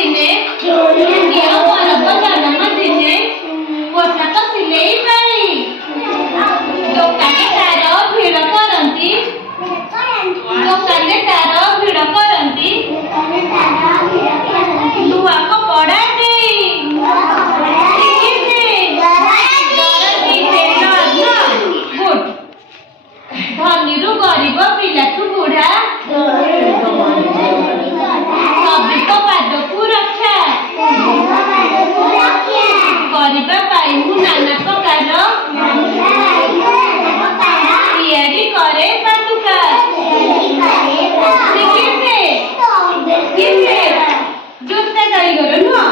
ଦିନେ ଝିଅ ପର୍ବ ଜନ୍ମ ଦିନେ ପୋଷାକ ସିଲେଇ ପାଇଁ ଦୋକାନରେ ତାର ଭିଡ଼ କରନ୍ତି। ଦୋକାନରେ ତାର ଭିଡ଼ କରନ୍ତି ନୂଆ କପଡ଼ା ଦେଇ। ଧନୀରୁ ଗରିବ ପିଲାଠୁ ବୁଢ଼ା ସଭିଙ୍କ ପାଦକୁ ରକ୍ଷା କରିବା ପାଇଁ ମୁଁ ନାନା ପ୍ରକାର ତିଆରି କରେ ପାଦୁକା। ଜୋତା କାରିଗର ନୁହଁ,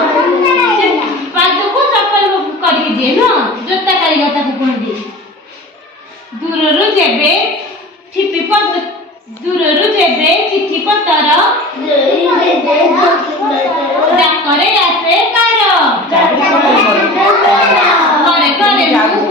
ପାଦକୁ ଚପଲ କରିକି ଦିଏ ନୁହଁ, ଜୋତା କାରିଗର ତାକୁ କୁହନ୍ତି। ଦୂରରୁ ଯେବେ ଚିଠି ପତ୍ର ଡାକରେ ଆସେ କାର ଘରେ ଘରେ ମୁଁ